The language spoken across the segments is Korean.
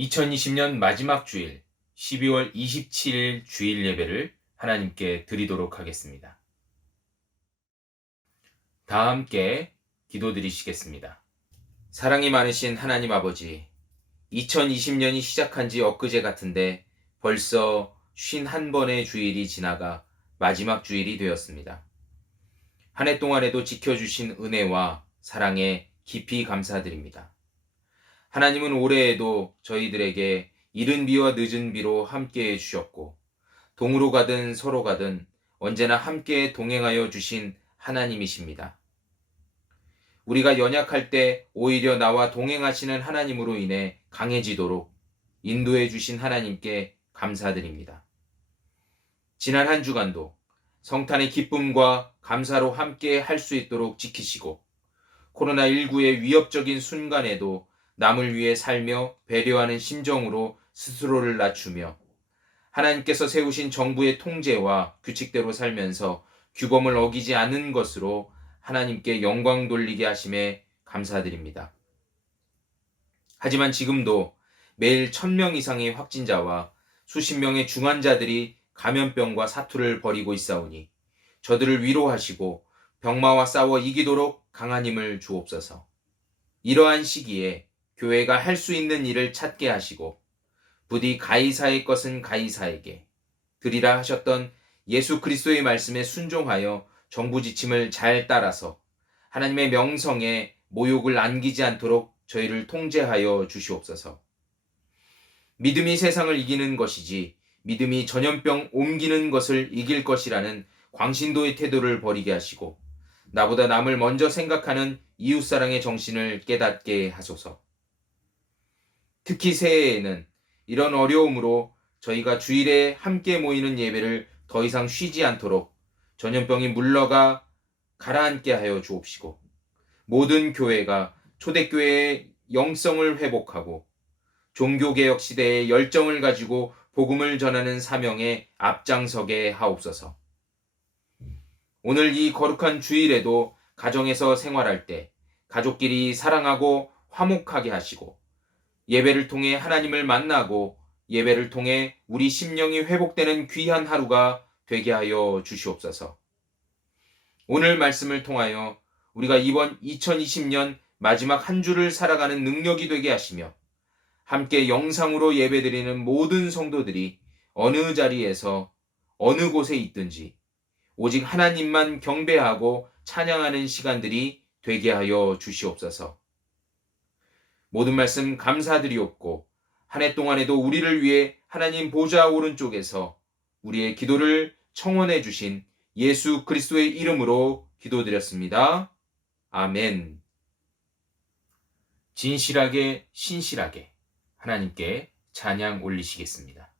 2020년 마지막 주일 12월 27일 주일 예배를 하나님께 드리도록 하겠습니다. 다 함께 기도드리시겠습니다. 사랑이 많으신 하나님 아버지, 2020년이 시작한 지 엊그제 같은데 벌써 51번의 주일이 지나가 마지막 주일이 되었습니다. 한 해 동안에도 지켜주신 은혜와 사랑에 깊이 감사드립니다. 하나님은 올해에도 저희들에게 이른 비와 늦은 비로 함께해 주셨고, 동으로 가든 서로 가든 언제나 함께 동행하여 주신 하나님이십니다. 우리가 연약할 때 오히려 나와 동행하시는 하나님으로 인해 강해지도록 인도해 주신 하나님께 감사드립니다. 지난 한 주간도 성탄의 기쁨과 감사로 함께 할 수 있도록 지키시고, 코로나19의 위협적인 순간에도 남을 위해 살며 배려하는 심정으로 스스로를 낮추며 하나님께서 세우신 정부의 통제와 규칙대로 살면서 규범을 어기지 않는 것으로 하나님께 영광 돌리게 하심에 감사드립니다. 하지만 지금도 매일 1000명 이상의 확진자와 수십 명의 중환자들이 감염병과 사투를 벌이고 있사오니 저들을 위로하시고 병마와 싸워 이기도록 강한 힘을 주옵소서. 이러한 시기에 교회가 할 수 있는 일을 찾게 하시고 부디 가이사의 것은 가이사에게 드리라 하셨던 예수 그리스도의 말씀에 순종하여 정부 지침을 잘 따라서 하나님의 명성에 모욕을 안기지 않도록 저희를 통제하여 주시옵소서. 믿음이 세상을 이기는 것이지 믿음이 전염병 옮기는 것을 이길 것이라는 광신도의 태도를 버리게 하시고 나보다 남을 먼저 생각하는 이웃사랑의 정신을 깨닫게 하소서. 특히 새해에는 이런 어려움으로 저희가 주일에 함께 모이는 예배를 더 이상 쉬지 않도록 전염병이 물러가 가라앉게 하여 주옵시고, 모든 교회가 초대교회의 영성을 회복하고 종교개혁 시대의 열정을 가지고 복음을 전하는 사명에 앞장서게 하옵소서. 오늘 이 거룩한 주일에도 가정에서 생활할 때 가족끼리 사랑하고 화목하게 하시고, 예배를 통해 하나님을 만나고 예배를 통해 우리 심령이 회복되는 귀한 하루가 되게 하여 주시옵소서. 오늘 말씀을 통하여 우리가 이번 2020년 마지막 한 주를 살아가는 능력이 되게 하시며, 함께 영상으로 예배드리는 모든 성도들이 어느 자리에서 어느 곳에 있든지 오직 하나님만 경배하고 찬양하는 시간들이 되게 하여 주시옵소서. 모든 말씀 감사드리옵고, 한 해 동안에도 우리를 위해 하나님 보좌 오른쪽에서 우리의 기도를 청원해 주신 예수 그리스도의 이름으로 기도드렸습니다. 아멘. 진실하게 신실하게 하나님께 찬양 올리시겠습니다.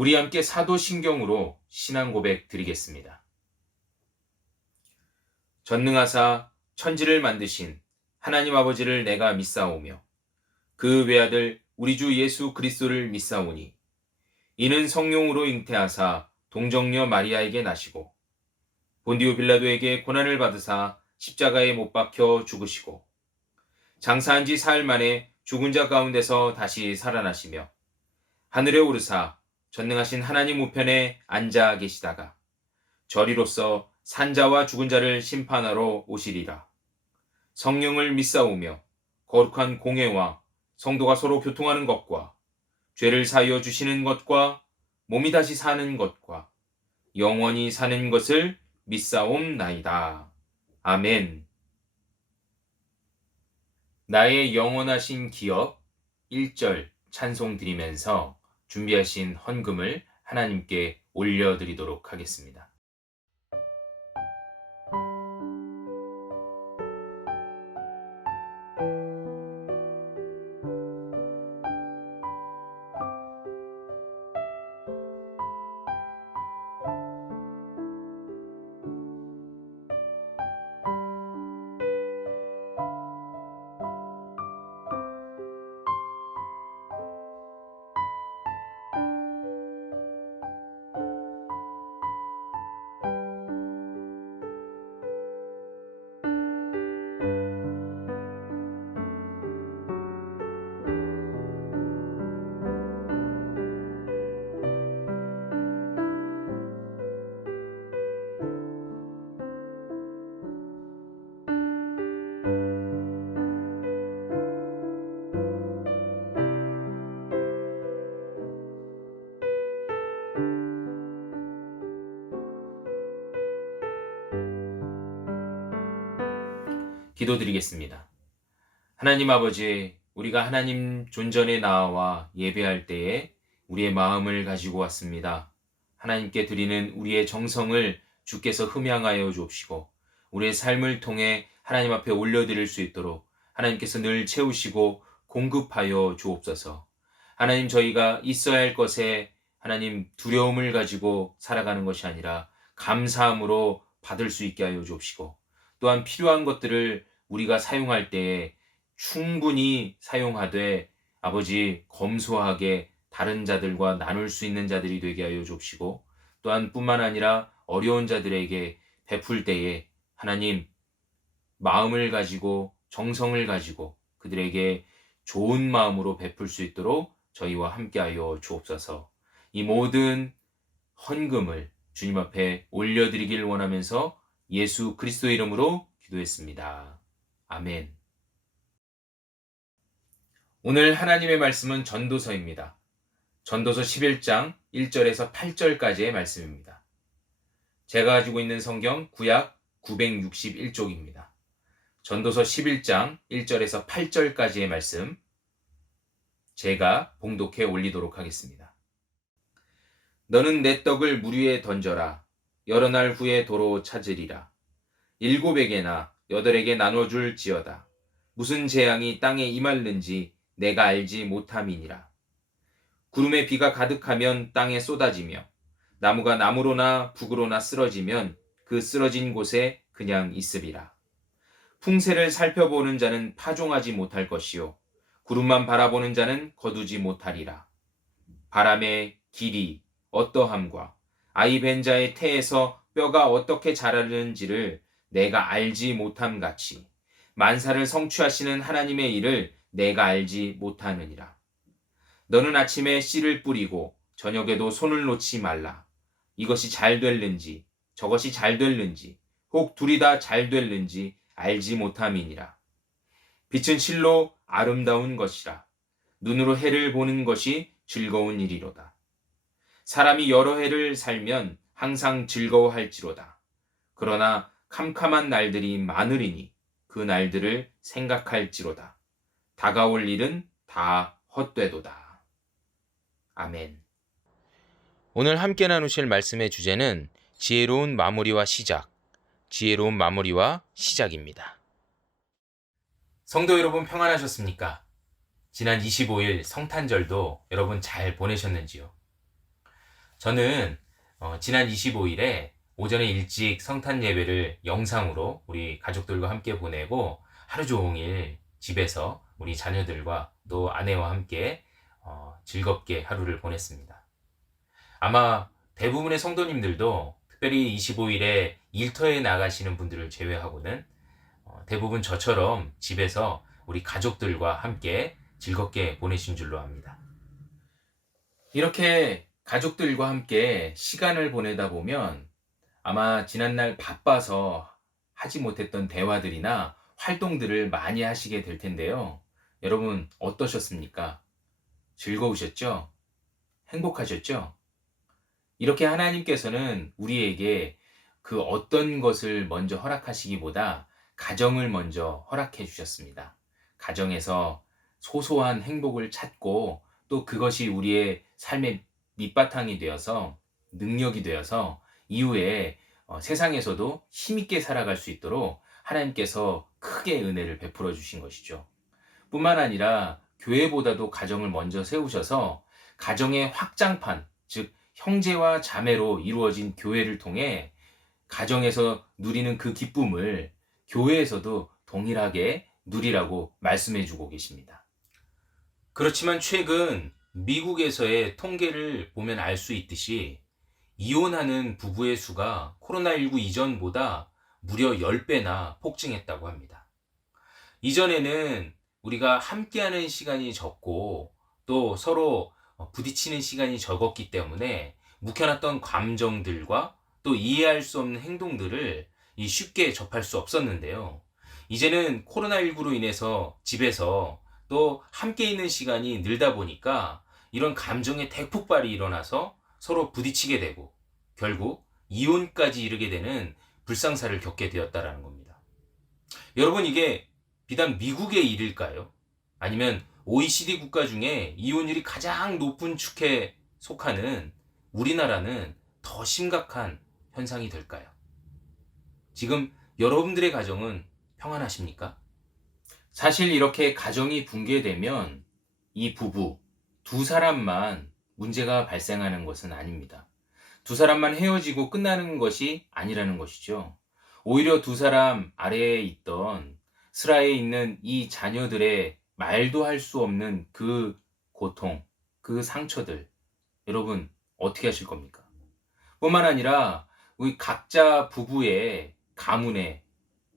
우리 함께 사도신경으로 신앙 고백 드리겠습니다. 전능하사 천지를 만드신 하나님 아버지를 내가 믿사오며 그 외아들 우리 주 예수 그리스도를 믿사오니 이는 성령으로 잉태하사 동정녀 마리아에게 나시고 본디오 빌라도에게 고난을 받으사 십자가에 못 박혀 죽으시고 장사한 지 사흘 만에 죽은 자 가운데서 다시 살아나시며 하늘에 오르사 전능하신 하나님 우편에 앉아 계시다가 저리로서 산자와 죽은 자를 심판하러 오시리라. 성령을 믿사오며 거룩한 공회와 성도가 서로 교통하는 것과 죄를 사하여 주시는 것과 몸이 다시 사는 것과 영원히 사는 것을 믿사옵나이다. 아멘. 나의 영원하신 기업 1절 찬송 드리면서 준비하신 헌금을 하나님께 올려드리도록 하겠습니다. 기도드리겠습니다. 하나님 아버지, 우리가 하나님 존전에 나와 예배할 때에 우리의 마음을 가지고 왔습니다. 하나님께 드리는 우리의 정성을 주께서 흠양하여 주옵시고 우리의 삶을 통해 하나님 앞에 올려드릴 수 있도록 하나님께서 늘 채우시고 공급하여 주옵소서. 하나님, 저희가 있어야 할 것에 하나님 두려움을 가지고 살아가는 것이 아니라 감사함으로 받을 수 있게 하여 주옵시고 또한 필요한 것들을 우리가 사용할 때에 충분히 사용하되 아버지 검소하게 다른 자들과 나눌 수 있는 자들이 되게 하여 주옵시고 또한 뿐만 아니라 어려운 자들에게 베풀 때에 하나님 마음을 가지고 정성을 가지고 그들에게 좋은 마음으로 베풀 수 있도록 저희와 함께하여 주옵소서. 이 모든 헌금을 주님 앞에 올려드리길 원하면서 예수 그리스도의 이름으로 기도했습니다. 아멘. 오늘 하나님의 말씀은 전도서입니다. 전도서 11장 1절에서 8절까지의 말씀입니다. 제가 가지고 있는 성경 구약 961쪽입니다. 전도서 11장 1절에서 8절까지의 말씀 제가 봉독해 올리도록 하겠습니다. 너는 내 떡을 물 위에 던져라. 여러 날 후에 도로 찾으리라. 7에게나 8에게 나눠줄지어다. 무슨 재앙이 땅에 임할는지 내가 알지 못함이니라. 구름에 비가 가득하면 땅에 쏟아지며 나무가 나무로나 북으로나 쓰러지면 그 쓰러진 곳에 그냥 있으리라. 풍세를 살펴보는 자는 파종하지 못할 것이요 구름만 바라보는 자는 거두지 못하리라. 바람의 길이 어떠함과 아이 벤 자의 태에서 뼈가 어떻게 자라는지를 내가 알지 못함 같이 만사를 성취하시는 하나님의 일을 내가 알지 못하느니라. 너는 아침에 씨를 뿌리고 저녁에도 손을 놓지 말라. 이것이 잘 될는지 저것이 잘 될는지 혹 둘이 다 잘 될는지 알지 못함이니라. 빛은 실로 아름다운 것이라. 눈으로 해를 보는 것이 즐거운 일이로다. 사람이 여러 해를 살면 항상 즐거워할지로다. 그러나 캄캄한 날들이 많으리니 그 날들을 생각할지로다. 다가올 일은 다 헛되도다. 아멘. 오늘 함께 나누실 말씀의 주제는 지혜로운 마무리와 시작입니다. 성도 여러분, 평안하셨습니까? 지난 25일 성탄절도 여러분 잘 보내셨는지요? 저는 지난 25일에 오전에 일찍 성탄 예배를 영상으로 우리 가족들과 함께 보내고 하루 종일 집에서 우리 자녀들과 또 아내와 함께 즐겁게 하루를 보냈습니다. 아마 대부분의 성도님들도 특별히 25일에 일터에 나가시는 분들을 제외하고는 대부분 저처럼 집에서 우리 가족들과 함께 즐겁게 보내신 줄로 압니다. 이렇게 가족들과 함께 시간을 보내다 보면 아마 지난날 바빠서 하지 못했던 대화들이나 활동들을 많이 하시게 될 텐데요. 여러분 어떠셨습니까? 즐거우셨죠? 행복하셨죠? 이렇게 하나님께서는 우리에게 그 어떤 것을 먼저 허락하시기보다 가정을 먼저 허락해 주셨습니다. 가정에서 소소한 행복을 찾고 또 그것이 우리의 삶의 밑바탕이 되어서 능력이 되어서 이후에 세상에서도 힘있게 살아갈 수 있도록 하나님께서 크게 은혜를 베풀어 주신 것이죠. 뿐만 아니라 교회보다도 가정을 먼저 세우셔서 가정의 확장판, 즉 형제와 자매로 이루어진 교회를 통해 가정에서 누리는 그 기쁨을 교회에서도 동일하게 누리라고 말씀해 주고 계십니다. 그렇지만 최근 미국에서의 통계를 보면 알 수 있듯이 이혼하는 부부의 수가 코로나19 이전보다 무려 10배나 폭증했다고 합니다. 이전에는 우리가 함께하는 시간이 적고 또 서로 부딪히는 시간이 적었기 때문에 묵혀놨던 감정들과 또 이해할 수 없는 행동들을 쉽게 접할 수 없었는데요. 이제는 코로나19로 인해서 집에서 또 함께 있는 시간이 늘다 보니까 이런 감정의 대폭발이 일어나서 서로 부딪히게 되고 결국 이혼까지 이르게 되는 불상사를 겪게 되었다라는 겁니다. 여러분 이게 비단 미국의 일일까요? 아니면 OECD 국가 중에 이혼율이 가장 높은 축에 속하는 우리나라는 더 심각한 현상이 될까요? 지금 여러분들의 가정은 평안하십니까? 사실 이렇게 가정이 붕괴되면 이 부부, 두 사람만 문제가 발생하는 것은 아닙니다. 두 사람만 헤어지고 끝나는 것이 아니라는 것이죠. 오히려 두 사람 아래에 있던 슬하에 있는 이 자녀들의 말도 할 수 없는 그 고통, 그 상처들, 여러분 어떻게 하실 겁니까? 뿐만 아니라 우리 각자 부부의 가문에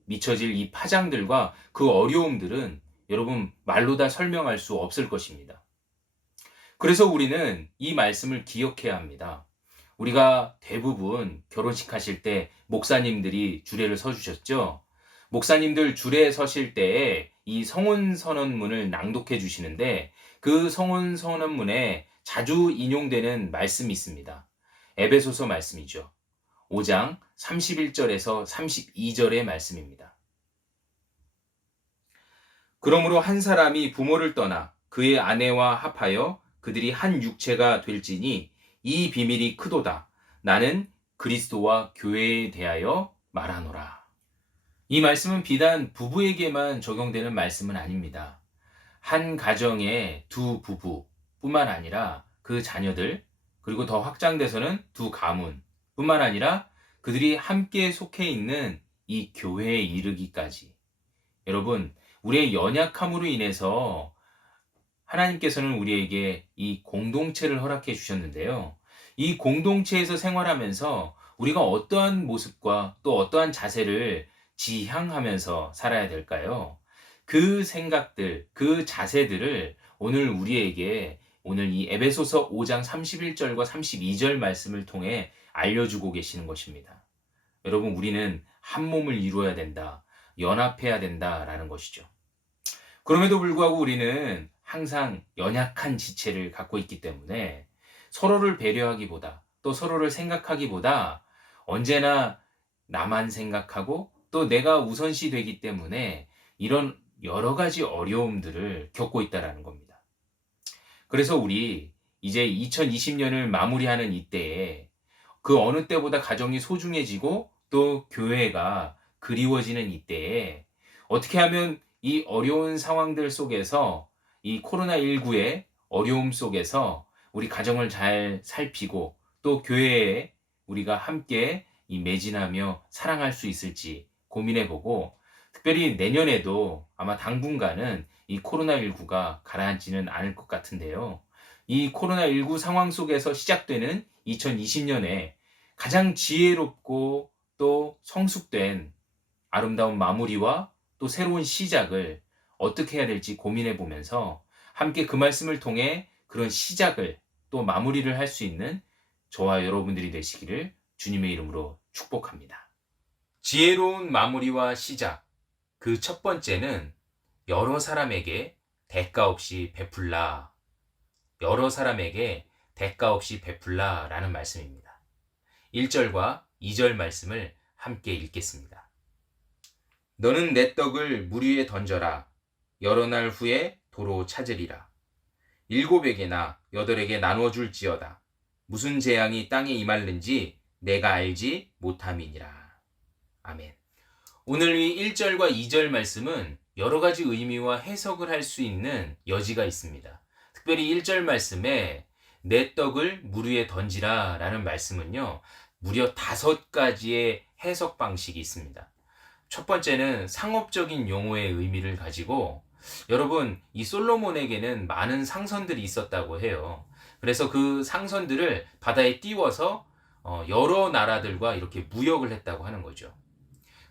미쳐질 이 파장들과 그 어려움들은 여러분 말로 다 설명할 수 없을 것입니다. 그래서 우리는 이 말씀을 기억해야 합니다. 우리가 대부분 결혼식 하실 때 목사님들이 주례를 서주셨죠? 목사님들 주례 서실 때에 이 성혼 선언문을 낭독해 주시는데 그 성혼 선언문에 자주 인용되는 말씀이 있습니다. 에베소서 말씀이죠. 5장 31절에서 32절의 말씀입니다. 그러므로 한 사람이 부모를 떠나 그의 아내와 합하여 그들이 한 육체가 될지니 이 비밀이 크도다. 나는 그리스도와 교회에 대하여 말하노라. 이 말씀은 비단 부부에게만 적용되는 말씀은 아닙니다. 한 가정의 두 부부뿐만 아니라 그 자녀들, 그리고 더 확장돼서는 두 가문 뿐만 아니라 그들이 함께 속해 있는 이 교회에 이르기까지. 여러분, 우리의 연약함으로 인해서 하나님께서는 우리에게 이 공동체를 허락해 주셨는데요. 이 공동체에서 생활하면서 우리가 어떠한 모습과 또 어떠한 자세를 지향하면서 살아야 될까요? 그 생각들, 그 자세들을 오늘 우리에게 오늘 이 에베소서 5장 31절과 32절 말씀을 통해 알려주고 계시는 것입니다. 여러분, 우리는 한 몸을 이루어야 된다. 연합해야 된다라는 것이죠. 그럼에도 불구하고 우리는 항상 연약한 지체를 갖고 있기 때문에 서로를 배려하기보다 또 서로를 생각하기보다 언제나 나만 생각하고 또 내가 우선시 되기 때문에 이런 여러 가지 어려움들을 겪고 있다라는 겁니다. 그래서 우리 이제 2020년을 마무리하는 이때에 그 어느 때보다 가정이 소중해지고 또 교회가 그리워지는 이때에 어떻게 하면 이 어려운 상황들 속에서 이 코로나19의 어려움 속에서 우리 가정을 잘 살피고 또 교회에 우리가 함께 매진하며 사랑할 수 있을지 고민해보고, 특별히 내년에도 아마 당분간은 이 코로나19가 가라앉지는 않을 것 같은데요. 이 코로나19 상황 속에서 시작되는 2020년에 가장 지혜롭고 또 성숙된 아름다운 마무리와 또 새로운 시작을 어떻게 해야 될지 고민해 보면서 함께 그 말씀을 통해 그런 시작을 또 마무리를 할 수 있는 저와 여러분들이 되시기를 주님의 이름으로 축복합니다. 지혜로운 마무리와 시작. 그 첫 번째는 여러 사람에게 대가 없이 베풀라. 여러 사람에게 대가 없이 베풀라 라는 말씀입니다. 1절과 2절 말씀을 함께 읽겠습니다. 너는 내 떡을 물 위에 던져라. 여러 날 후에 도로 찾으리라. 7에게나 8에게 나누어줄지어다. 무슨 재앙이 땅에 임할는지 내가 알지 못함이니라. 아멘. 오늘 이 1절과 2절 말씀은 여러 가지 의미와 해석을 할 수 있는 여지가 있습니다. 특별히 1절 말씀에 내 떡을 물 위에 던지라 라는 말씀은요, 무려 5가지의 해석 방식이 있습니다. 첫 번째는 상업적인 용어의 의미를 가지고, 여러분, 이 솔로몬에게는 많은 상선들이 있었다고 해요. 그래서 그 상선들을 바다에 띄워서 여러 나라들과 이렇게 무역을 했다고 하는 거죠.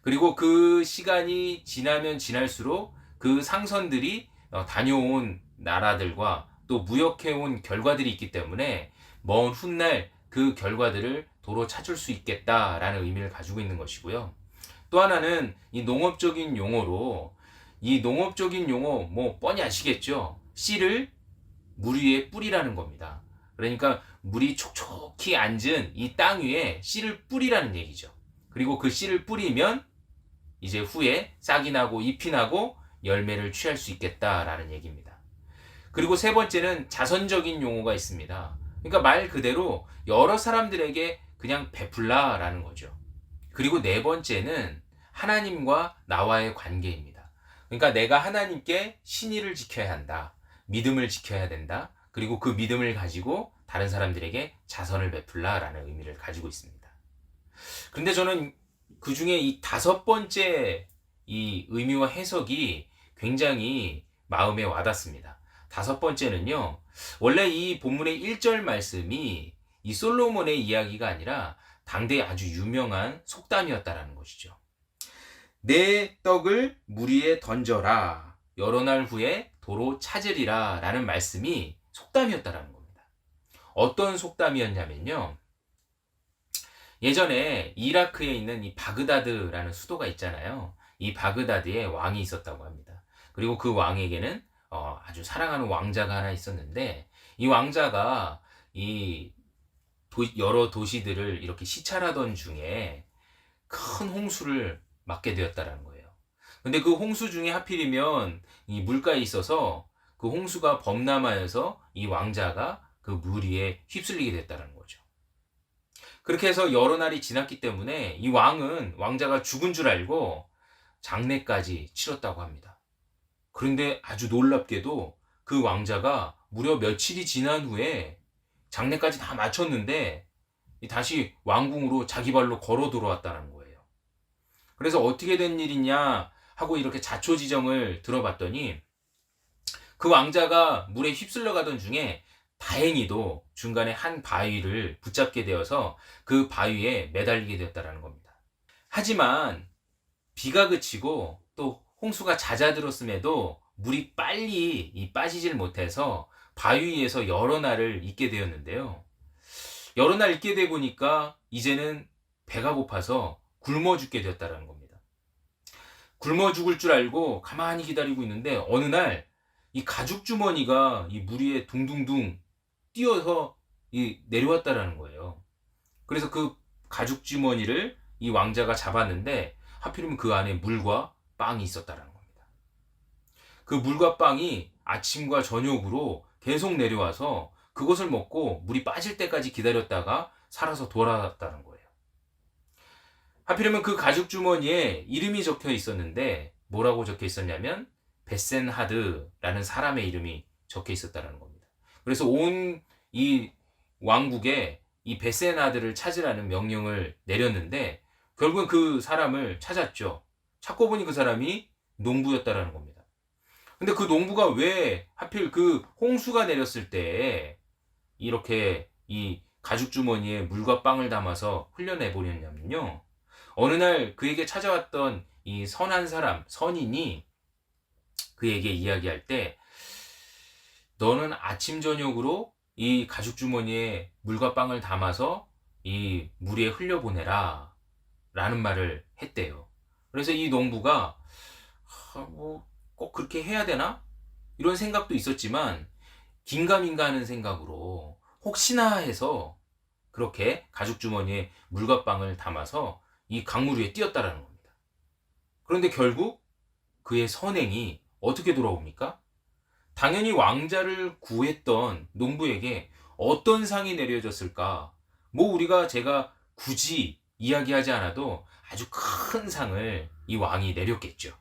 그리고 그 시간이 지나면 지날수록 그 상선들이 다녀온 나라들과 또 무역해온 결과들이 있기 때문에 먼 훗날 그 결과들을 도로 찾을 수 있겠다라는 의미를 가지고 있는 것이고요. 또 하나는 이 농업적인 용어로, 이 농업적인 용어 뭐 뻔히 아시겠죠? 씨를 물 위에 뿌리라는 겁니다. 그러니까 물이 촉촉히 앉은 이 땅 위에 씨를 뿌리라는 얘기죠. 그리고 그 씨를 뿌리면 이제 후에 싹이 나고 잎이 나고 열매를 취할 수 있겠다라는 얘기입니다. 그리고 세 번째는 자선적인 용어가 있습니다. 그러니까 말 그대로 여러 사람들에게 그냥 베풀라라는 거죠. 그리고 네 번째는 하나님과 나와의 관계입니다. 그러니까 내가 하나님께 신의를 지켜야 한다. 믿음을 지켜야 된다. 그리고 그 믿음을 가지고 다른 사람들에게 자선을 베풀라라는 의미를 가지고 있습니다. 그런데 저는 그 중에 이 5번째 이 의미와 해석이 굉장히 마음에 와닿습니다. 5번째는요, 원래 이 본문의 1절 말씀이 이 솔로몬의 이야기가 아니라 당대에 아주 유명한 속담이었다라는 것이죠. 내 떡을 물 위에 던져라. 여러 날 후에 도로 찾으리라 라는 말씀이 속담이었다라는 겁니다. 어떤 속담이었냐면요, 예전에 이라크에 있는 이 바그다드라는 수도가 있잖아요. 이 바그다드에 왕이 있었다고 합니다. 그리고 그 왕에게는 아주 사랑하는 왕자가 하나 있었는데, 이 왕자가 이 여러 도시들을 이렇게 시찰하던 중에 큰 홍수를 맞게 되었다라는 거예요. 근데 그 홍수 중에 하필이면 이 물가에 있어서 그 홍수가 범람하여서 이 왕자가 그 물 위에 휩쓸리게 됐다는 거죠. 그렇게 해서 여러 날이 지났기 때문에 이 왕은 왕자가 죽은 줄 알고 장례까지 치렀다고 합니다. 그런데 아주 놀랍게도 그 왕자가 무려 며칠이 지난 후에 장례까지 다 마쳤는데 다시 왕궁으로 자기 발로 걸어 들어왔다는 거예요. 그래서 어떻게 된 일이냐 하고 이렇게 자초지정을 들어봤더니, 그 왕자가 물에 휩쓸려 가던 중에 다행히도 중간에 한 바위를 붙잡게 되어서 그 바위에 매달리게 되었다는 겁니다. 하지만 비가 그치고 또 홍수가 잦아들었음에도 물이 빨리 빠지질 못해서 바위 위에서 여러 날을 있게 되었는데요. 여러 날 있게 되고 보니까 이제는 배가 고파서 굶어 죽게 되었다는 겁니다. 굶어 죽을 줄 알고 가만히 기다리고 있는데 어느 날 이 가죽 주머니가 이 물 위에 둥둥둥 뛰어서 내려왔다라는 거예요. 그래서 그 가죽 주머니를 이 왕자가 잡았는데 하필이면 그 안에 물과 빵이 있었다는 겁니다. 그 물과 빵이 아침과 저녁으로 계속 내려와서 그것을 먹고 물이 빠질 때까지 기다렸다가 살아서 돌아왔다는 거예요. 하필이면 그 가죽 주머니에 이름이 적혀 있었는데 뭐라고 적혀 있었냐면 베센하드라는 사람의 이름이 적혀 있었다는 겁니다. 그래서 온 이 왕국에 이 베세나드를 찾으라는 명령을 내렸는데 결국은 그 사람을 찾았죠. 찾고 보니 그 사람이 농부였다라는 겁니다. 근데 그 농부가 왜 하필 그 홍수가 내렸을 때 이렇게 이 가죽 주머니에 물과 빵을 담아서 흘려내 버렸냐면요. 어느 날 그에게 찾아왔던 이 선한 사람, 선인이 그에게 이야기할 때 너는 아침 저녁으로 이 가죽 주머니에 물과 빵을 담아서 이 물에 흘려보내라 라는 말을 했대요. 그래서 이 농부가 꼭 그렇게 해야 되나? 이런 생각도 있었지만 긴가민가 하는 생각으로 혹시나 해서 그렇게 가죽 주머니에 물과 빵을 담아서 이 강물 위에 띄었다라는 겁니다. 그런데 결국 그의 선행이 어떻게 돌아옵니까? 당연히 왕자를 구했던 농부에게 어떤 상이 내려졌을까? 뭐 제가 굳이 이야기하지 않아도 아주 큰 상을 이 왕이 내렸겠죠.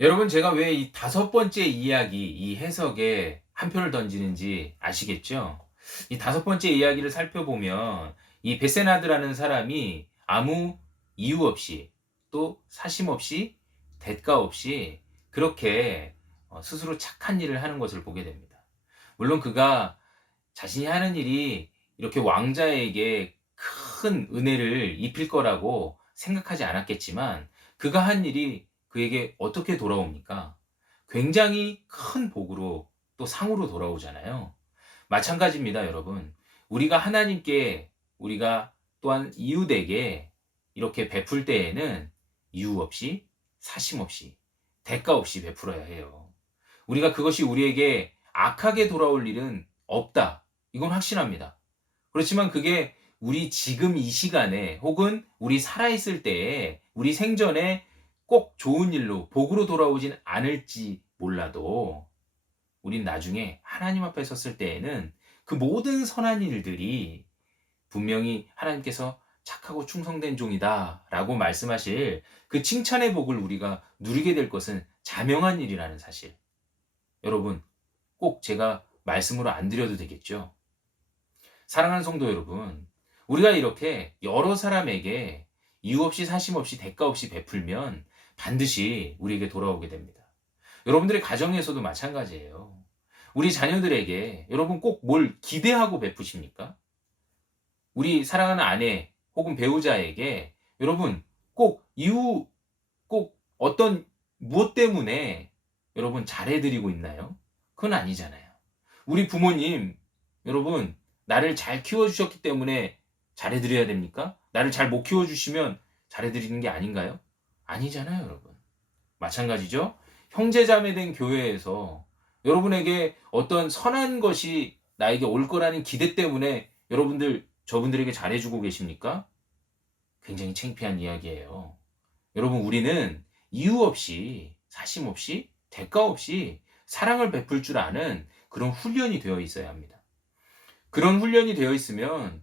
여러분, 제가 왜 이 다섯 번째 이야기, 이 해석에 한 표를 던지는지 아시겠죠? 이 다섯 번째 이야기를 살펴보면 이 베세나드라는 사람이 아무 이유 없이 또 사심 없이 대가 없이 그렇게 스스로 착한 일을 하는 것을 보게 됩니다. 물론 그가 자신이 하는 일이 이렇게 왕자에게 큰 은혜를 입힐 거라고 생각하지 않았겠지만 그가 한 일이 그에게 어떻게 돌아옵니까? 굉장히 큰 복으로 또 상으로 돌아오잖아요. 마찬가지입니다, 여러분. 우리가 하나님께 우리가 또한 이웃에게 이렇게 베풀 때에는 이유 없이 사심 없이 대가 없이 베풀어야 해요. 우리가 그것이 우리에게 악하게 돌아올 일은 없다. 이건 확신합니다. 그렇지만 그게 우리 지금 이 시간에 혹은 우리 살아있을 때에 우리 생전에 꼭 좋은 일로 복으로 돌아오진 않을지 몰라도 우린 나중에 하나님 앞에 섰을 때에는 그 모든 선한 일들이 분명히 하나님께서 착하고 충성된 종이다 라고 말씀하실 그 칭찬의 복을 우리가 누리게 될 것은 자명한 일이라는 사실. 여러분, 꼭 제가 말씀으로 안 드려도 되겠죠? 사랑하는 성도 여러분, 우리가 이렇게 여러 사람에게 이유 없이 사심 없이 대가 없이 베풀면 반드시 우리에게 돌아오게 됩니다. 여러분들의 가정에서도 마찬가지예요. 우리 자녀들에게 여러분 꼭 뭘 기대하고 베푸십니까? 우리 사랑하는 아내 혹은 배우자에게 여러분 꼭 어떤 무엇 때문에 여러분 잘해드리고 있나요? 그건 아니잖아요. 우리 부모님, 여러분, 나를 잘 키워주셨기 때문에 잘해드려야 됩니까? 나를 잘 못 키워주시면 잘해드리는 게 아닌가요? 아니잖아요, 여러분. 마찬가지죠? 형제자매 된 교회에서 여러분에게 어떤 선한 것이 나에게 올 거라는 기대 때문에 저분들에게 잘해주고 계십니까? 굉장히 창피한 이야기예요. 여러분, 우리는 이유 없이, 사심 없이, 대가 없이 사랑을 베풀 줄 아는 그런 훈련이 되어 있어야 합니다. 그런 훈련이 되어 있으면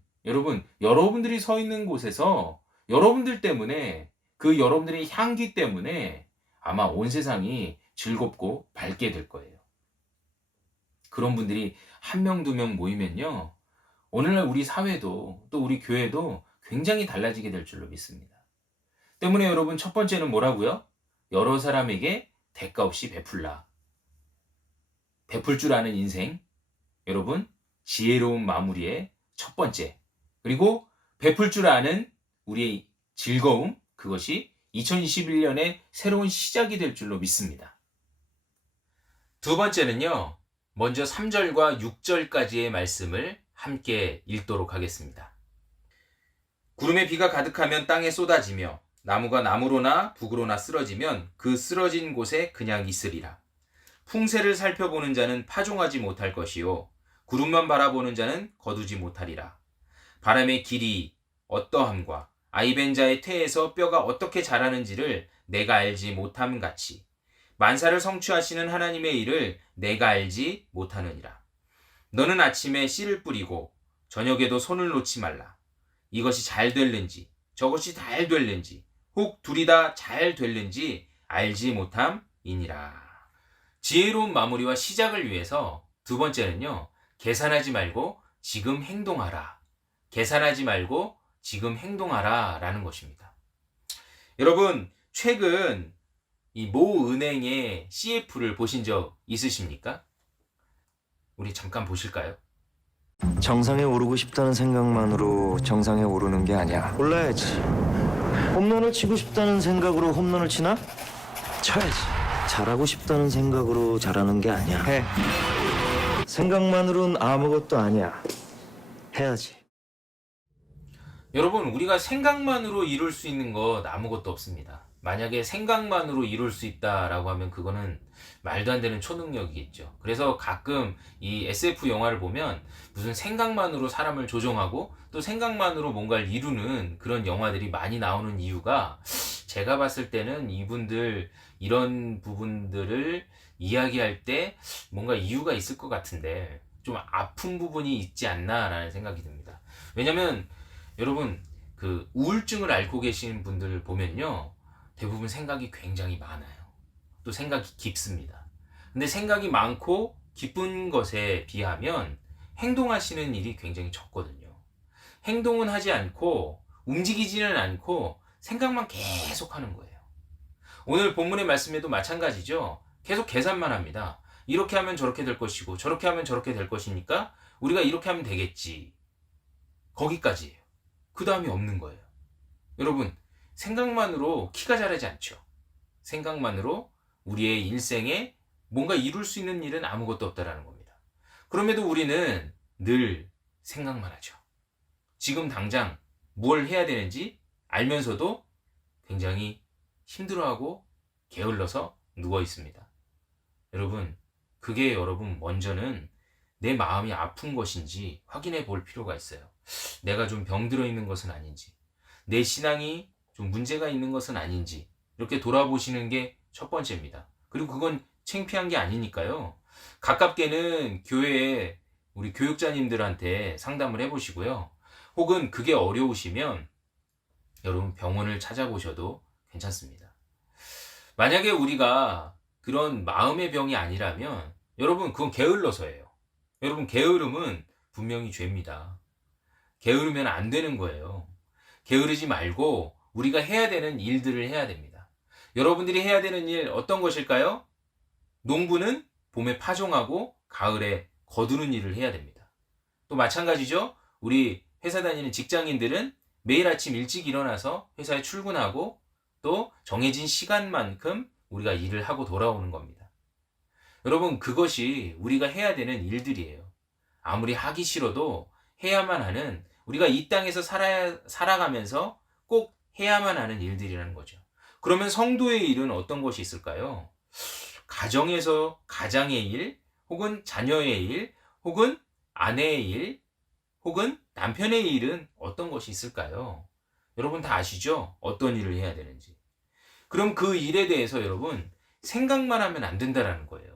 여러분들이 서 있는 곳에서 여러분들 때문에 그 여러분들의 향기 때문에 아마 온 세상이 즐겁고 밝게 될 거예요. 그런 분들이 한 명, 두 명 모이면요. 오늘날 우리 사회도 또 우리 교회도 굉장히 달라지게 될 줄로 믿습니다. 때문에 여러분 첫 번째는 뭐라고요? 여러 사람에게 대가 없이 베풀라. 베풀 줄 아는 인생. 여러분, 지혜로운 마무리의 첫 번째. 그리고 베풀 줄 아는 우리의 즐거움. 그것이 2021년의 새로운 시작이 될 줄로 믿습니다. 두 번째는요. 먼저 3절과 6절까지의 말씀을 함께 읽도록 하겠습니다. 구름에 비가 가득하면 땅에 쏟아지며 나무가 나무로나 북으로나 쓰러지면 그 쓰러진 곳에 그냥 있으리라. 풍세를 살펴보는 자는 파종하지 못할 것이요 구름만 바라보는 자는 거두지 못하리라. 바람의 길이 어떠함과 아이벤 자의 태에서 뼈가 어떻게 자라는지를 내가 알지 못함 같이 만사를 성취하시는 하나님의 일을 내가 알지 못하느니라. 너는 아침에 씨를 뿌리고 저녁에도 손을 놓지 말라. 이것이 잘 될는지 저것이 잘 될는지 혹 둘이 다 잘 될는지 알지 못함이니라. 지혜로운 마무리와 시작을 위해서 두 번째는요. 계산하지 말고 지금 행동하라. 계산하지 말고 지금 행동하라 라는 것입니다. 여러분, 최근 이 모 은행의 CF를 보신 적 있으십니까? 우리 잠깐 보실까요? 정상에 오르고 싶다는 생각만으로 정상에 오르는 게 아니야. 올라야지. 홈런을 치고 싶다는 생각으로 홈런을 치나? 쳐야지. 잘하고 싶다는 생각으로 잘하는 게 아니야. 해. 생각만으로는 아무것도 아니야. 해야지. 여러분, 우리가 생각만으로 이룰 수 있는 것 아무것도 없습니다. 만약에 생각만으로 이룰 수 있다라고 하면 그거는 말도 안 되는 초능력이겠죠. 그래서 가끔 이 SF 영화를 보면 무슨 생각만으로 사람을 조종하고 또 생각만으로 뭔가를 이루는 그런 영화들이 많이 나오는 이유가, 제가 봤을 때는 이분들 이런 부분들을 이야기할 때 뭔가 이유가 있을 것 같은데 좀 아픈 부분이 있지 않나라는 생각이 듭니다. 왜냐면 여러분, 그 우울증을 앓고 계신 분들을 보면요, 대부분 생각이 굉장히 많아요. 또 생각이 깊습니다. 근데 생각이 많고 깊은 것에 비하면 행동하시는 일이 굉장히 적거든요. 행동은 하지 않고 움직이지는 않고 생각만 계속 하는 거예요. 오늘 본문의 말씀에도 마찬가지죠. 계속 계산만 합니다. 이렇게 하면 저렇게 될 것이고 저렇게 하면 저렇게 될 것이니까 우리가 이렇게 하면 되겠지. 거기까지예요. 그 다음이 없는 거예요. 여러분, 생각만으로 키가 자라지 않죠. 생각만으로 우리의 일생에 뭔가 이룰 수 있는 일은 아무것도 없다라는 겁니다. 그럼에도 우리는 늘 생각만 하죠. 지금 당장 뭘 해야 되는지 알면서도 굉장히 힘들어하고 게을러서 누워 있습니다. 여러분, 그게 여러분 먼저는 내 마음이 아픈 것인지 확인해 볼 필요가 있어요. 내가 좀 병들어 있는 것은 아닌지, 내 신앙이 좀 문제가 있는 것은 아닌지 이렇게 돌아보시는 게 첫 번째입니다. 그리고 그건 창피한 게 아니니까요. 가깝게는 교회에 우리 교육자님들한테 상담을 해보시고요. 혹은 그게 어려우시면 여러분 병원을 찾아보셔도 괜찮습니다. 만약에 우리가 그런 마음의 병이 아니라면 여러분 그건 게을러서예요. 여러분, 게으름은 분명히 죄입니다. 게으르면 안 되는 거예요. 게으르지 말고 우리가 해야 되는 일들을 해야 됩니다. 여러분들이 해야 되는 일 어떤 것일까요? 농부는 봄에 파종하고 가을에 거두는 일을 해야 됩니다. 또 마찬가지죠. 우리 회사 다니는 직장인들은 매일 아침 일찍 일어나서 회사에 출근하고 또 정해진 시간만큼 우리가 일을 하고 돌아오는 겁니다. 여러분, 그것이 우리가 해야 되는 일들이에요. 아무리 하기 싫어도 해야만 하는, 우리가 이 땅에서 살아가면서 꼭 해야만 하는 일들이라는 거죠. 그러면 성도의 일은 어떤 것이 있을까요? 가정에서 가장의 일, 혹은 자녀의 일, 혹은 아내의 일, 혹은 남편의 일은 어떤 것이 있을까요? 여러분 다 아시죠? 어떤 일을 해야 되는지. 그럼 그 일에 대해서 여러분 생각만 하면 안 된다라는 거예요.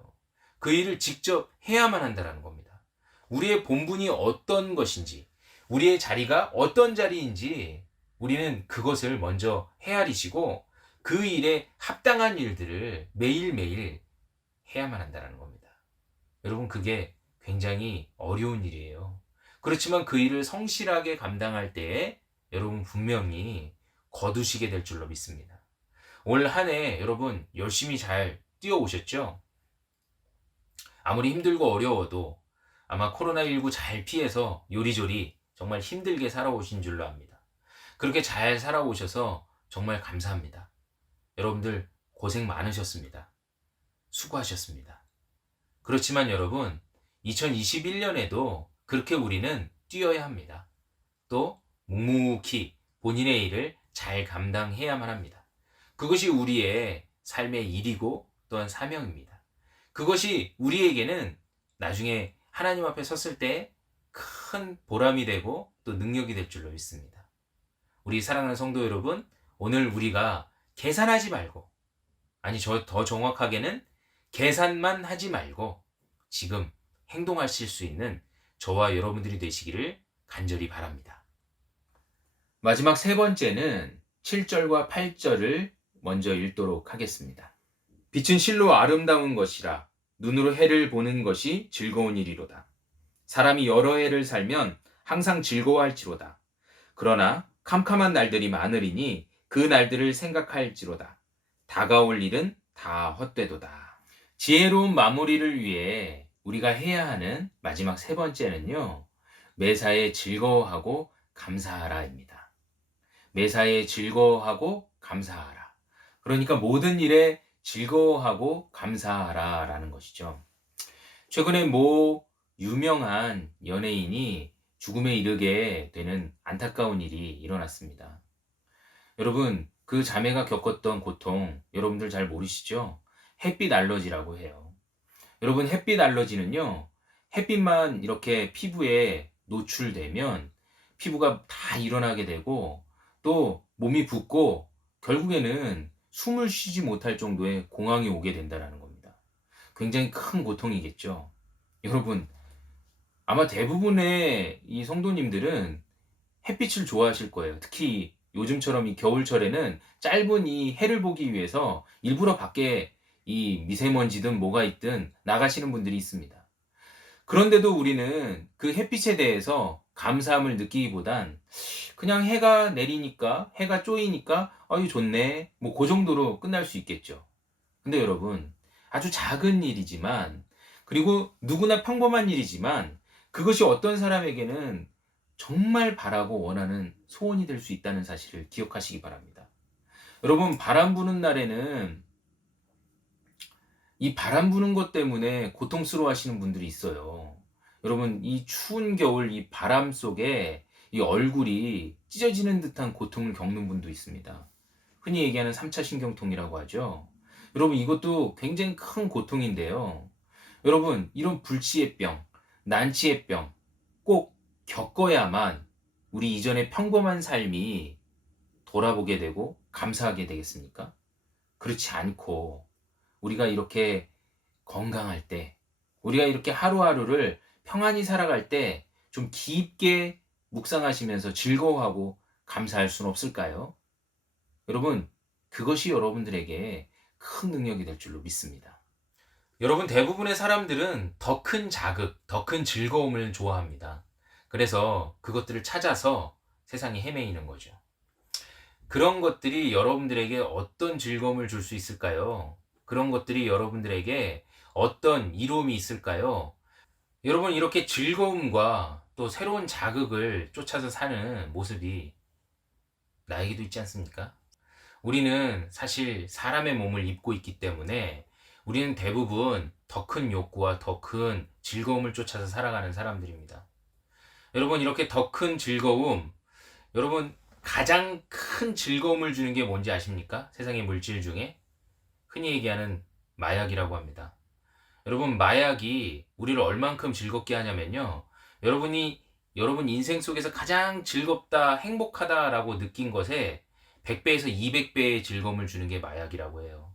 그 일을 직접 해야만 한다라는 겁니다. 우리의 본분이 어떤 것인지, 우리의 자리가 어떤 자리인지 우리는 그것을 먼저 헤아리시고 그 일에 합당한 일들을 매일매일 해야만 한다는 겁니다. 여러분, 그게 굉장히 어려운 일이에요. 그렇지만 그 일을 성실하게 감당할 때에 여러분 분명히 거두시게 될 줄로 믿습니다. 올 한 해 여러분 열심히 잘 뛰어오셨죠? 아무리 힘들고 어려워도 아마 코로나19 잘 피해서 요리조리 정말 힘들게 살아오신 줄로 압니다. 그렇게 잘 살아오셔서 정말 감사합니다. 여러분들 고생 많으셨습니다. 수고하셨습니다. 그렇지만 여러분, 2021년에도 그렇게 우리는 뛰어야 합니다. 또 묵묵히 본인의 일을 잘 감당해야만 합니다. 그것이 우리의 삶의 일이고 또한 사명입니다. 그것이 우리에게는 나중에 하나님 앞에 섰을 때 큰 보람이 되고 또 능력이 될 줄로 믿습니다. 우리 사랑하는 성도 여러분, 오늘 우리가 계산하지 말고, 아니 더 정확하게는 계산만 하지 말고 지금 행동하실 수 있는 저와 여러분들이 되시기를 간절히 바랍니다. 마지막 세 번째는 7절과 8절을 먼저 읽도록 하겠습니다. 빛은 실로 아름다운 것이라 눈으로 해를 보는 것이 즐거운 일이로다. 사람이 여러 해를 살면 항상 즐거워할지로다. 그러나 캄캄한 날들이 많으리니 그 날들을 생각할지로다. 다가올 일은 다 헛되도다. 지혜로운 마무리를 위해 우리가 해야 하는 마지막 세 번째는요. 매사에 즐거워하고 감사하라입니다. 매사에 즐거워하고 감사하라. 그러니까 모든 일에 즐거워하고 감사하라라는 것이죠. 최근에 유명한 연예인이 죽음에 이르게 되는 안타까운 일이 일어났습니다. 여러분, 그 자매가 겪었던 고통 여러분들 잘 모르시죠? 햇빛 알러지라고 해요. 여러분, 햇빛 알러지는요. 햇빛만 이렇게 피부에 노출되면 피부가 다 일어나게 되고 또 몸이 붓고 결국에는 숨을 쉬지 못할 정도의 공황이 오게 된다는 겁니다. 굉장히 큰 고통이겠죠. 여러분, 아마 대부분의 이 성도님들은 햇빛을 좋아하실 거예요. 특히 요즘처럼 이 겨울철에는 짧은 이 해를 보기 위해서 일부러 밖에 이 미세먼지든 뭐가 있든 나가시는 분들이 있습니다. 그런데도 우리는 그 햇빛에 대해서 감사함을 느끼기보단 그냥 해가 내리니까, 해가 쪼이니까, 아유, 좋네. 뭐, 그 정도로 끝날 수 있겠죠. 근데 여러분, 아주 작은 일이지만, 그리고 누구나 평범한 일이지만, 그것이 어떤 사람에게는 정말 바라고 원하는 소원이 될 수 있다는 사실을 기억하시기 바랍니다. 여러분, 바람 부는 날에는 이 바람 부는 것 때문에 고통스러워 하시는 분들이 있어요. 여러분, 이 추운 겨울 이 바람 속에 이 얼굴이 찢어지는 듯한 고통을 겪는 분도 있습니다. 흔히 얘기하는 3차 신경통이라고 하죠. 여러분, 이것도 굉장히 큰 고통인데요. 여러분, 이런 불치의 병, 난치의 병 꼭 겪어야만 우리 이전의 평범한 삶이 돌아보게 되고 감사하게 되겠습니까? 그렇지 않고 우리가 이렇게 건강할 때, 우리가 이렇게 하루하루를 평안히 살아갈 때 좀 깊게 묵상하시면서 즐거워하고 감사할 수는 없을까요? 여러분, 그것이 여러분들에게 큰 능력이 될 줄로 믿습니다. 여러분, 대부분의 사람들은 더 큰 자극, 더 큰 즐거움을 좋아합니다. 그래서 그것들을 찾아서 세상에 헤매이는 거죠. 그런 것들이 여러분들에게 어떤 즐거움을 줄 수 있을까요? 그런 것들이 여러분들에게 어떤 이로움이 있을까요? 여러분, 이렇게 즐거움과 또 새로운 자극을 쫓아서 사는 모습이 나에게도 있지 않습니까? 우리는 사실 사람의 몸을 입고 있기 때문에 우리는 대부분 더 큰 욕구와 더 큰 즐거움을 쫓아서 살아가는 사람들입니다. 여러분, 이렇게 더 큰 즐거움, 여러분, 가장 큰 즐거움을 주는 게 뭔지 아십니까? 세상의 물질 중에 흔히 얘기하는 마약이라고 합니다. 여러분, 마약이 우리를 얼만큼 즐겁게 하냐면요. 여러분 인생 속에서 가장 즐겁다, 행복하다라고 느낀 것에 100배에서 200배의 즐거움을 주는 게 마약이라고 해요.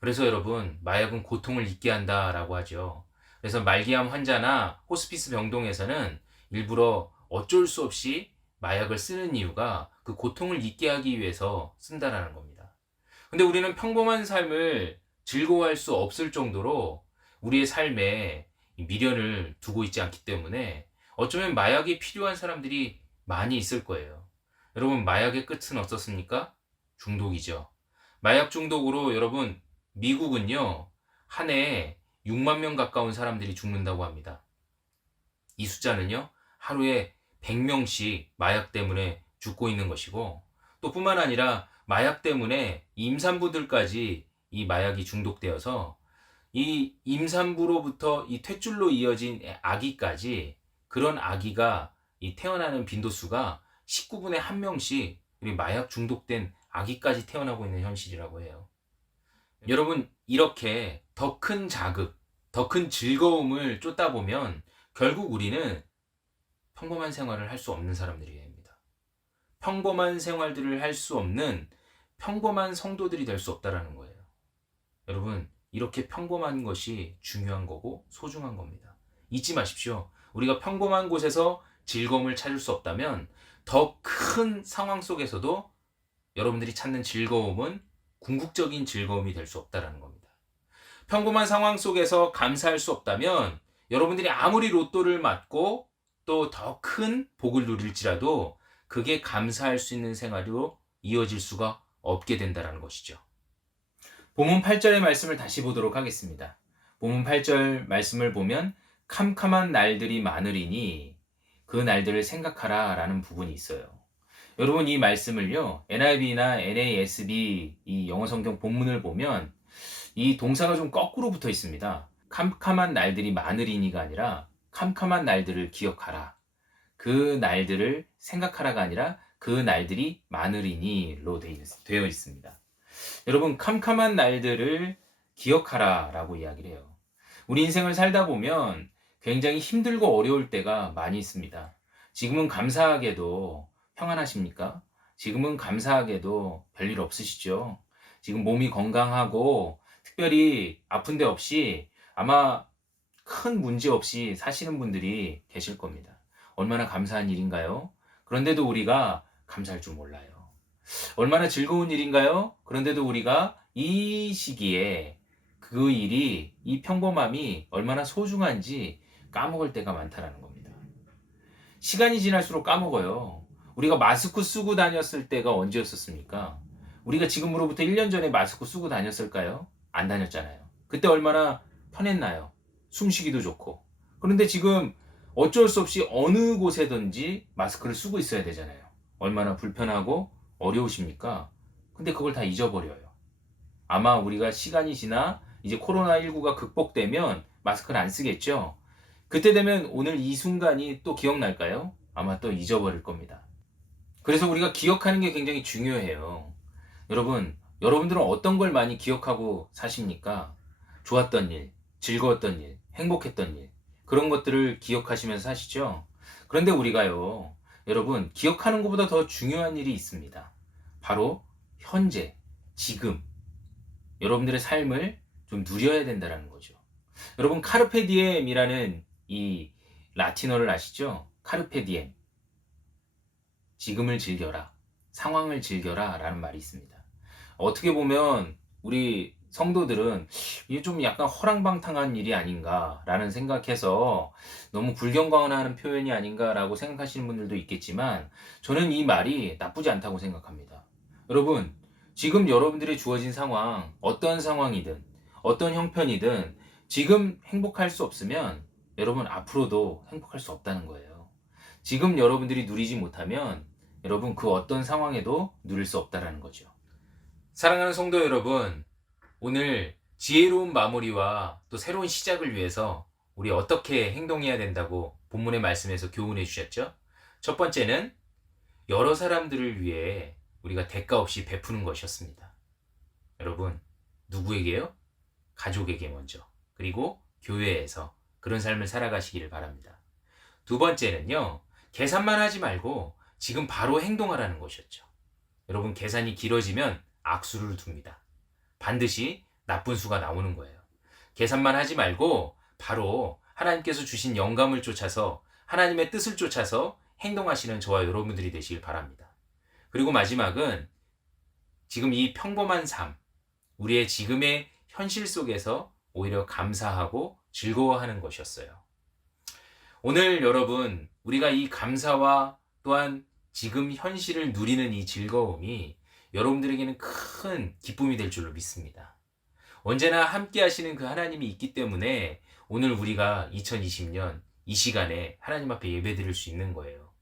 그래서 여러분, 마약은 고통을 잊게 한다라고 하죠. 그래서 말기암 환자나 호스피스 병동에서는 일부러 어쩔 수 없이 마약을 쓰는 이유가 그 고통을 잊게 하기 위해서 쓴다라는 겁니다. 근데 우리는 평범한 삶을 즐거워할 수 없을 정도로 우리의 삶에 미련을 두고 있지 않기 때문에 어쩌면 마약이 필요한 사람들이 많이 있을 거예요. 여러분, 마약의 끝은 어떻습니까? 중독이죠. 마약 중독으로 여러분, 미국은요, 한 해에 6만 명 가까운 사람들이 죽는다고 합니다. 이 숫자는요, 하루에 100명씩 마약 때문에 죽고 있는 것이고, 또 뿐만 아니라 마약 때문에 임산부들까지 이 마약이 중독되어서 이 임산부로부터 이 탯줄로 이어진 아기까지 그런 아기가 이 태어나는 빈도수가 19분에 1명씩 우리 마약 중독된 아기까지 태어나고 있는 현실이라고 해요. 여러분, 이렇게 더 큰 자극, 더 큰 즐거움을 쫓다 보면 결국 우리는 평범한 생활을 할 수 없는 사람들이 됩니다. 평범한 생활들을 할 수 없는 평범한 성도들이 될 수 없다라는 거예요. 여러분, 이렇게 평범한 것이 중요한 거고 소중한 겁니다. 잊지 마십시오. 우리가 평범한 곳에서 즐거움을 찾을 수 없다면 더 큰 상황 속에서도 여러분들이 찾는 즐거움은 궁극적인 즐거움이 될 수 없다라는 겁니다. 평범한 상황 속에서 감사할 수 없다면 여러분들이 아무리 로또를 맞고 또 더 큰 복을 누릴지라도 그게 감사할 수 있는 생활로 이어질 수가 없게 된다는 것이죠. 본문 8절의 말씀을 다시 보도록 하겠습니다. 본문 8절 말씀을 보면 캄캄한 날들이 많으리니 그 날들을 생각하라 라는 부분이 있어요. 여러분 이 말씀을요, NIV나 NASB 이 영어 성경 본문을 보면 이 동사가 좀 거꾸로 붙어 있습니다. 캄캄한 날들이 많으리니가 아니라 캄캄한 날들을 기억하라. 그 날들을 생각하라가 아니라 그 날들이 많으리니로 되어 있습니다. 여러분 캄캄한 날들을 기억하라 라고 이야기를 해요. 우리 인생을 살다 보면 굉장히 힘들고 어려울 때가 많이 있습니다. 지금은 감사하게도 평안하십니까? 지금은 감사하게도 별일 없으시죠? 지금 몸이 건강하고 특별히 아픈 데 없이 아마 큰 문제 없이 사시는 분들이 계실 겁니다. 얼마나 감사한 일인가요? 그런데도 우리가 감사할 줄 몰라요. 얼마나 즐거운 일인가요? 그런데도 우리가 이 시기에 그 일이, 이 평범함이 얼마나 소중한지 까먹을 때가 많다라는 겁니다. 시간이 지날수록 까먹어요. 우리가 마스크 쓰고 다녔을 때가 언제였었습니까? 우리가 지금으로부터 1년 전에 마스크 쓰고 다녔을까요? 안 다녔잖아요. 그때 얼마나 편했나요? 숨쉬기도 좋고. 그런데 지금 어쩔 수 없이 어느 곳에든지 마스크를 쓰고 있어야 되잖아요. 얼마나 불편하고 어려우십니까? 근데 그걸 다 잊어버려요. 아마 우리가 시간이 지나 이제 코로나19가 극복되면 마스크를 안 쓰겠죠? 그때 되면 오늘 이 순간이 또 기억날까요? 아마 또 잊어버릴 겁니다. 그래서 우리가 기억하는 게 굉장히 중요해요. 여러분들은 어떤 걸 많이 기억하고 사십니까? 좋았던 일, 즐거웠던 일, 행복했던 일, 그런 것들을 기억하시면서 사시죠? 그런데 우리가요, 여러분, 기억하는 것보다 더 중요한 일이 있습니다. 바로 현재, 지금, 여러분들의 삶을 좀 누려야 된다는 거죠. 여러분, 카르페 디엠이라는 이 라틴어를 아시죠? 카르페 디엠. 지금을 즐겨라. 상황을 즐겨라. 라는 말이 있습니다. 어떻게 보면 우리 성도들은 이게 좀 약간 허랑방탕한 일이 아닌가라는 생각해서 너무 불경건하는 표현이 아닌가라고 생각하시는 분들도 있겠지만 저는 이 말이 나쁘지 않다고 생각합니다. 여러분, 지금 여러분들이 주어진 상황, 어떤 상황이든 어떤 형편이든 지금 행복할 수 없으면 여러분 앞으로도 행복할 수 없다는 거예요. 지금 여러분들이 누리지 못하면 여러분 그 어떤 상황에도 누릴 수 없다는 거죠. 사랑하는 성도 여러분, 오늘 지혜로운 마무리와 또 새로운 시작을 위해서 우리 어떻게 행동해야 된다고 본문의 말씀에서 교훈해 주셨죠? 첫 번째는 여러 사람들을 위해 우리가 대가 없이 베푸는 것이었습니다. 여러분, 누구에게요? 가족에게 먼저, 그리고 교회에서 그런 삶을 살아가시기를 바랍니다. 두 번째는요, 계산만 하지 말고 지금 바로 행동하라는 것이었죠. 여러분, 계산이 길어지면 악수를 둡니다. 반드시 나쁜 수가 나오는 거예요. 계산만 하지 말고 바로 하나님께서 주신 영감을 쫓아서 하나님의 뜻을 쫓아서 행동하시는 저와 여러분들이 되시길 바랍니다. 그리고 마지막은 지금 이 평범한 삶, 우리의 지금의 현실 속에서 오히려 감사하고 즐거워하는 것이었어요. 오늘 여러분, 우리가 이 감사와 또한 지금 현실을 누리는 이 즐거움이 여러분들에게는 큰 기쁨이 될 줄로 믿습니다. 언제나 함께 하시는 그 하나님이 있기 때문에 오늘 우리가 2020년 이 시간에 하나님 앞에 예배드릴 수 있는 거예요.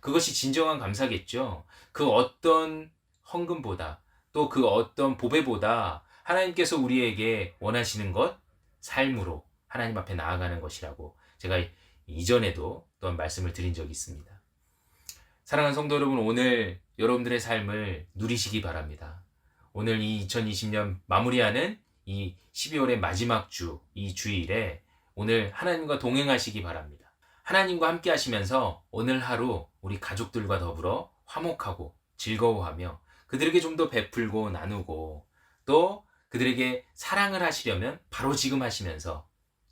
그것이 진정한 감사겠죠. 그 어떤 헌금보다 또 그 어떤 보배보다 하나님께서 우리에게 원하시는 것, 삶으로 하나님 앞에 나아가는 것이라고 제가 이전에도 또한 말씀을 드린 적이 있습니다. 사랑하는 성도 여러분, 오늘 여러분들의 삶을 누리시기 바랍니다. 오늘 이 2020년 마무리하는 이 12월의 마지막 주, 이 주일에 오늘 하나님과 동행하시기 바랍니다. 하나님과 함께 하시면서 오늘 하루 우리 가족들과 더불어 화목하고 즐거워하며 그들에게 좀 더 베풀고 나누고 또 그들에게 사랑을 하시려면 바로 지금 하시면서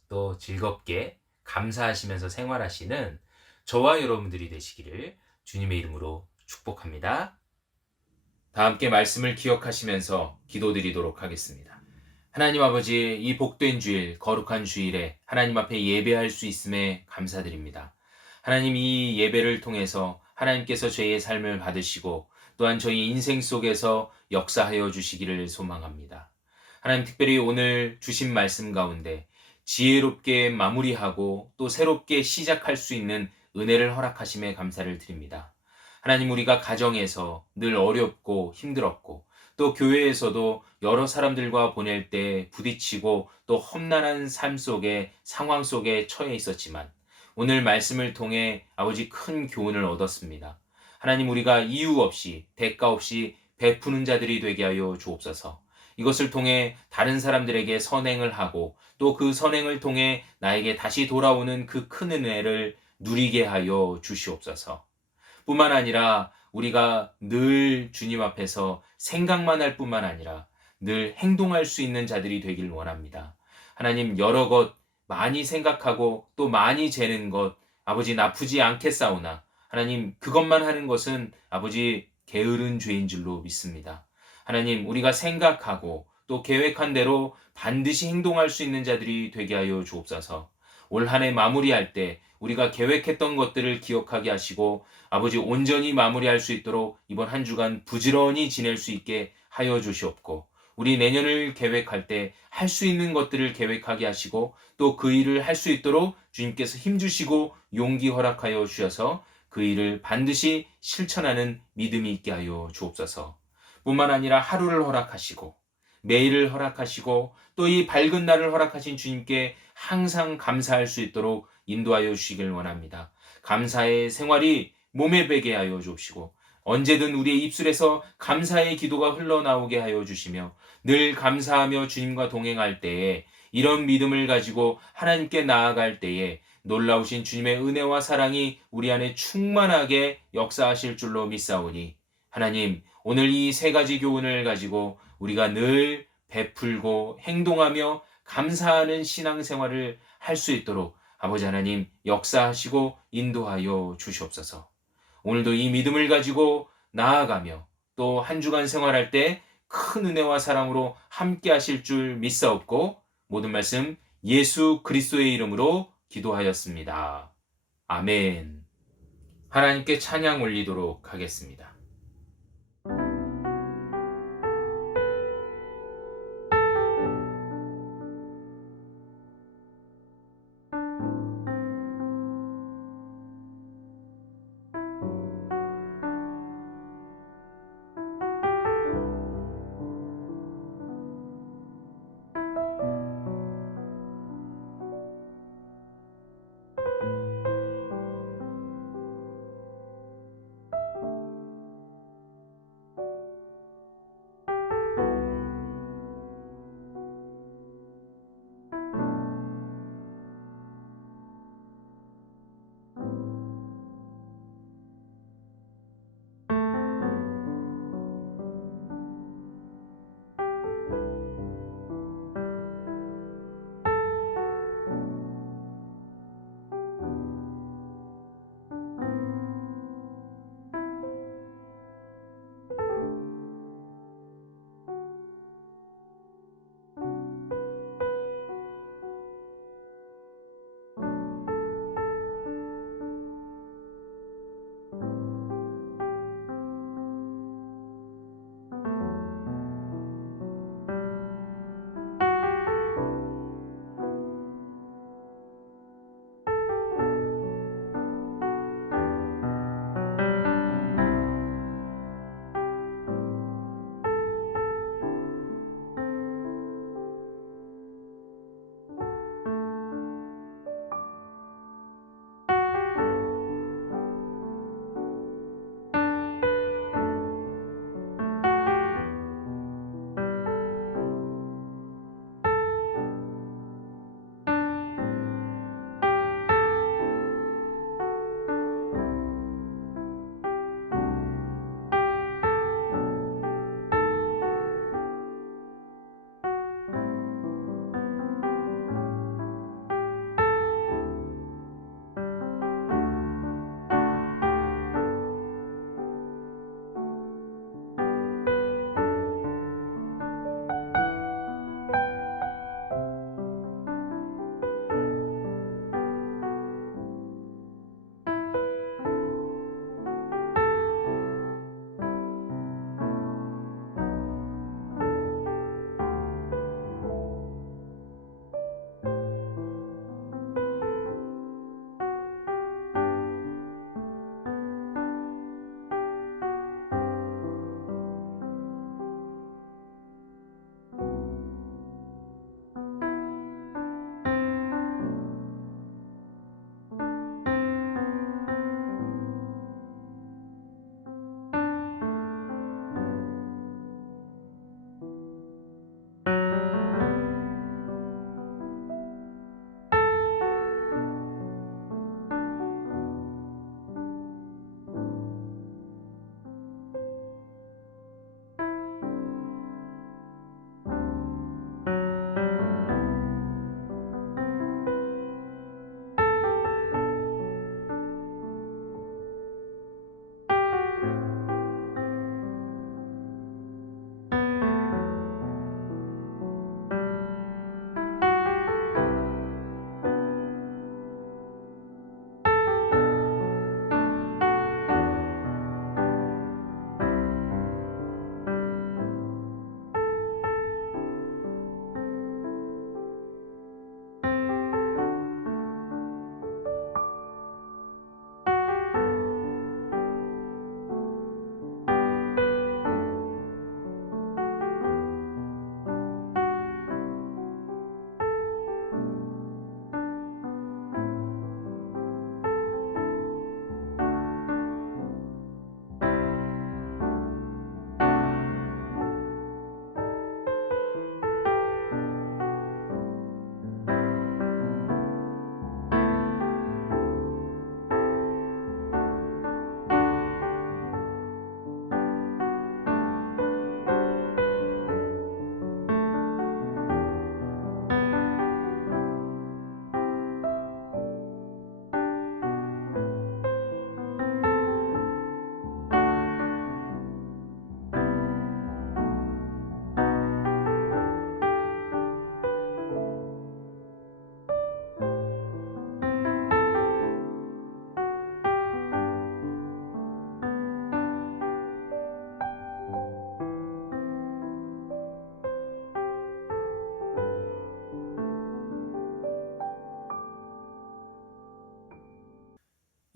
또 즐겁게 감사하시면서 생활하시는 저와 여러분들이 되시기를 주님의 이름으로 축복합니다. 다 함께 말씀을 기억하시면서 기도드리도록 하겠습니다. 하나님 아버지, 이 복된 주일, 거룩한 주일에 하나님 앞에 예배할 수 있음에 감사드립니다. 하나님, 이 예배를 통해서 하나님께서 저희의 삶을 받으시고 또한 저희 인생 속에서 역사하여 주시기를 소망합니다. 하나님, 특별히 오늘 주신 말씀 가운데 지혜롭게 마무리하고 또 새롭게 시작할 수 있는 은혜를 허락하심에 감사를 드립니다. 하나님, 우리가 가정에서 늘 어렵고 힘들었고 또 교회에서도 여러 사람들과 보낼 때 부딪히고 또 험난한 삶 속에 상황 속에 처해 있었지만 오늘 말씀을 통해 아버지 큰 교훈을 얻었습니다. 하나님, 우리가 이유 없이 대가 없이 베푸는 자들이 되게 하여 주옵소서. 이것을 통해 다른 사람들에게 선행을 하고 또 그 선행을 통해 나에게 다시 돌아오는 그 큰 은혜를 누리게 하여 주시옵소서. 뿐만 아니라 우리가 늘 주님 앞에서 생각만 할 뿐만 아니라 늘 행동할 수 있는 자들이 되길 원합니다. 하나님, 여러 것 많이 생각하고 또 많이 재는 것 아버지 나쁘지 않겠사오나 하나님, 그것만 하는 것은 아버지 게으른 죄인 줄로 믿습니다. 하나님, 우리가 생각하고 또 계획한 대로 반드시 행동할 수 있는 자들이 되게 하여 주옵소서. 올 한 해 마무리할 때 우리가 계획했던 것들을 기억하게 하시고 아버지 온전히 마무리할 수 있도록 이번 한 주간 부지런히 지낼 수 있게 하여 주시옵고 우리 내년을 계획할 때 할 수 있는 것들을 계획하게 하시고 또 그 일을 할 수 있도록 주님께서 힘주시고 용기 허락하여 주셔서 그 일을 반드시 실천하는 믿음이 있게 하여 주옵소서. 뿐만 아니라 하루를 허락하시고 매일을 허락하시고 또 이 밝은 날을 허락하신 주님께 항상 감사할 수 있도록 인도하여 주시길 원합니다. 감사의 생활이 몸에 배게 하여 주옵시고 언제든 우리의 입술에서 감사의 기도가 흘러나오게 하여 주시며 늘 감사하며 주님과 동행할 때에 이런 믿음을 가지고 하나님께 나아갈 때에 놀라우신 주님의 은혜와 사랑이 우리 안에 충만하게 역사하실 줄로 믿사오니 하나님, 오늘 이 세 가지 교훈을 가지고 우리가 늘 베풀고 행동하며 감사하는 신앙생활을 할 수 있도록 아버지 하나님 역사하시고 인도하여 주시옵소서. 오늘도 이 믿음을 가지고 나아가며 또 한 주간 생활할 때 큰 은혜와 사랑으로 함께 하실 줄 믿사옵고 모든 말씀 예수 그리스도의 이름으로 기도하였습니다. 아멘. 하나님께 찬양 올리도록 하겠습니다.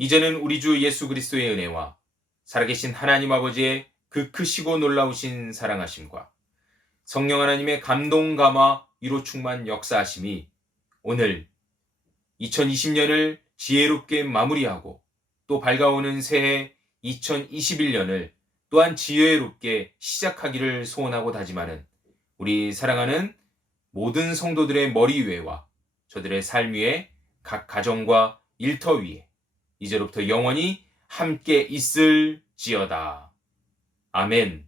이제는 우리 주 예수 그리스도의 은혜와 살아계신 하나님 아버지의 그 크시고 놀라우신 사랑하심과 성령 하나님의 감동 감화 위로 충만 역사하심이 오늘 2020년을 지혜롭게 마무리하고 또 밝아오는 새해 2021년을 또한 지혜롭게 시작하기를 소원하고 다짐하는 우리 사랑하는 모든 성도들의 머리 위에와 저들의 삶 위에 각 가정과 일터 위에 이제로부터 영원히 함께 있을지어다. 아멘.